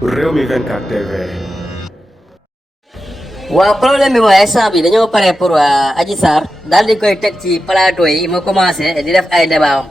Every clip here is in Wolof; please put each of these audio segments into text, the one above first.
Rewmi 24 TV. waaw problème bi mooy instant bi dañoo pare pour Adji Sarr daal di koy teg ci plateau yi mu commencé di def ay débat am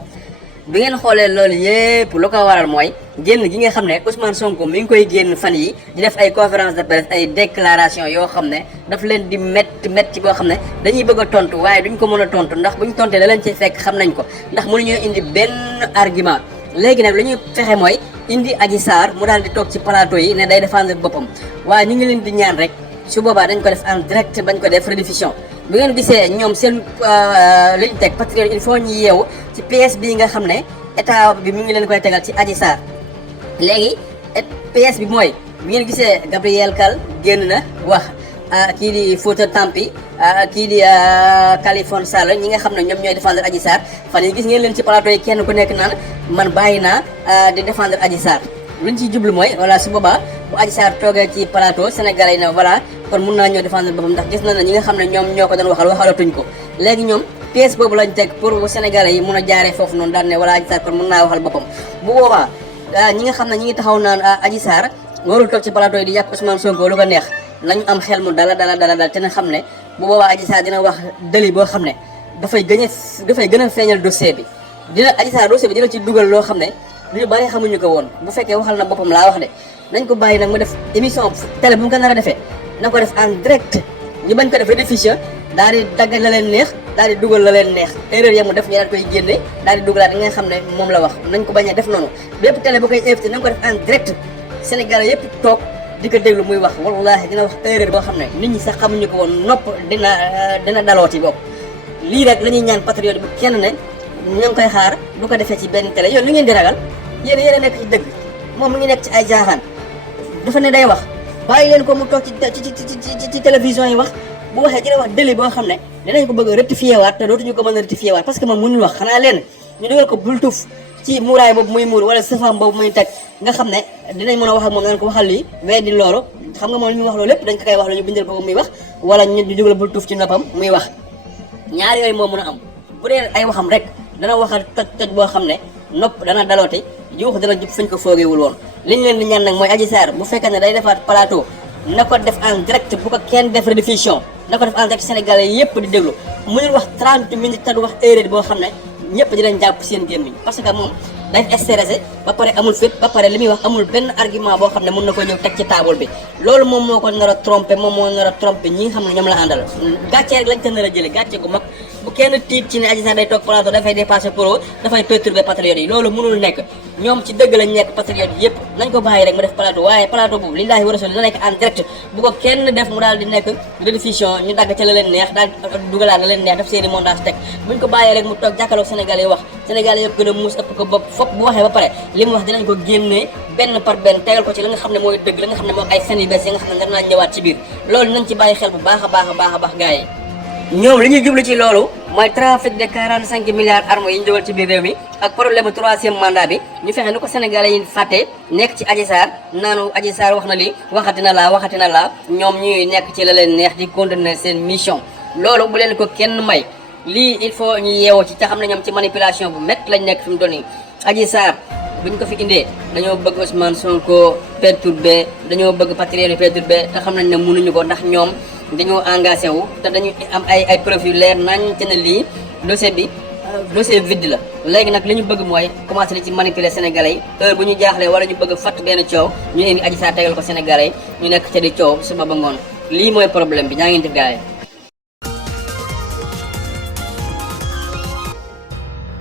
bi ngeen xoolee loolu yépp lu ko waral mooy génn gi nga xam ne Ousmane Sonko mi ngi koy génn fan yi di def ay conférence de presse ay déclaration yoo xam ne daf leen di métti boo xam ne dañuy bëgg a tontu waaye duñ ko mën a tontu ndax buñ tontee la leen ci fekk xam nañ ko ndax mënuñoo indi benn argument léegi nag lu ñuy fexe mooy indi Adji Sarr mu daal di toog ci plateau yi ne day défendre boppam waaye ñu ngi leen di ñaan rek su boobaa dañ ko def en direct bañ ko def rediffusion bu ngeen gisee ñoom seen li ñu teg parce que il faut ñu yeewu ci pièce bii nga xam ne état bi mu ngi leen koy tegal ci Adji Sarr léegi pièce bi mooy bu ngeen gisee Gabriel Kal génn na wax kii di Fouta Tampi kii di Khaliphone Sall ñi nga xam ne ñoom ñooy défendre Adji Sarr fan yi gis ngeen leen ci plateau yi kenn ku nekk naan man bàyyi naa di défendre Adji Sarr luñ ciy jublu mooy voilà su boobaa bu Adji Sarr toogee ci plateau Sénégalais yi ne voilà kon mun naa ñoo défendre boppam ndax gis na ne ñi nga xam ne ñoom ñoo ko doon waxalatuñ ko léegi ñoom pièce boobu lañ teg pour bu Sénégalais yi mun a jaaree foofu noonu daan ne voilà Adji Sarr kon mun naa waxal boppam bu boobaa ñi nga xam ne ñi ngi taxaw naan Adji Sarr warul toog ci plateau yi di yàq Ousmane Sonko lu ko neex nañu am xel mu dala te na xam ne bu boobaa Adji Sarr dina wax dëli boo xam ne dafay gën a feeñal dossier bi dina Adji Sarr dossier bi dina ci dugal loo xam ne lu ñu bari xamuñu ko woon bu fekkee waxal na boppam laa wax de nañ ko bàyyi nag mu def émission télé bu mu ko nar a defee na ko def en direct ñu bañ ko def rediffusion daal di dagg la leen neex daal di dugal la leen neex erreur ya mu def ñu daal koy génne daal di dugalaat nga xam ne moom la wax nañ ko bañ a def noonu bépp télé bu koy invité nañ ko def en direct Sénégal yëpp toog di ko déglu muy wax wallahi dina wax erreur boo xam ne nit ñi sax xamuñu ko woon nopp dina dalooti bopp lii rek la ñuy ñaan patriote bu kenn ne ñu ngi koy xaar bu ko defee ci benn télé yow li ngeen di ragal yéen a nekk ci dëgg moom mi ngi nekk ci ay jaaxaan dafa ne day wax bàyyi leen ko mu toog ci télévision yi wax bu waxee dina wax dëli boo xam ne dinañ ko bëgg a rectifier waat te dootuñu ko mën a rectifier waat parce que moom mënul wax xanaa leen ñu dugal ko bultuf ci muuraay boobu muy muur wala safam boobu muy teg nga xam ne dinañ mën a wax ak moom nañ ko waxal lii weddi loolu xam nga moom li ñu wax loolu lépp dañ ko koy wax la ñu bindal ko muy wax wala ñu dugal bultuf ci noppam muy wax ñaar yooyu moo mën a am bu dee ay waxam rek dana waxal toj boo xam ne nopp dana daloote juux dana jub fuñ ko foogewul woon li ñu leen di ñaan nag mooy Adji Sarr bu fekkee ne day defaat plateau na ko def en direct bu ko kenn def rediffusion na ko def en direct Sénégalais yépp di déglu mënul wax 30 minutes te du wax erreur boo xam ne ñëpp dinañ jàpp seen gémmiñ parce que moom day stressé ba pare amul fit ba pare li muy wax amul benn argument boo xam ne mën na ko ñëw teg ci table bi loolu moom moo ko nar a trompé moom moo nar a trompé ñi nga xam ne ñoom la àndal gàcce rek lañ ko nar a jële gàcce gu mag bu kenn tiit ci ne Adji Sarr day toog plateau dafay dépassé pro dafay perturbé patriotes yi loolu mënul nekk ñoom ci dëgg lañ nekk patriotes yi yëpp nañ ko bàyyi rek mu def plateau waaye plateau boobu lillaahi wa rasul dina nekk en direct bu ko kenn def mu daal di nekk rediffusion ñu dagg ca la leen neex daal dugalaat la leen neex def seeni montage teg buñ ko bàyyee rek mu toog jàkkaarloog Sénégalais yi wax Sénégalais yëpp gën a muus ëpp ko bopp fopp bu waxee ba pare li mu wax dinañ ko génnee benn par benn tegal ko ci la nga xam ne mooy dëgg la nga xam ne mooy ay fen yu bees yi nga xam ne nar naa ñëwaat ci biir loolu nañ ci bàyyi xel bu baax a baax gars yi ñoom li ñuy jublu ci loolu mooy trafic de 45 milliards armes yi ñu dugal ci biir réew mi ak problème bu 3e mandat bi ñu fexe ni ko Sénégalais yi fàtte nekk ci Adji Sarr naanu Adji Sarr wax na lii waxati na laa ñoom ñuy nekk ci la leen neex di continuer seen mission loolu bu leen ko kenn may lii il faut ñu yeewoo ci te xam ne ñoom ci manipulation bu métti lañ nekk fi mu doon nii Adji Sarr buñ ko fi indee dañoo bëgg Ousmane Sonko perturbé dañoo bëgg patriote perturbé te xam nañ ne mënuñu ko ndax ñoom dañoo engagé wu te dañu am ay preuve yu leer nañ te ne lii dossier vide la léegi nag li ñu bëgg mooy commencé li ci manipuler Sénégalais yi heure bu ñu jaaxlee wala ñu bëgg fatt benn coow ñu indi Adji Sarr tegal ko Sénégalais yi ñu nekk ca di coow suba ba ngoon lii mooy problème bi ñaa ngi def gars yi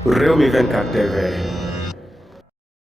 Rewmi 24 TV.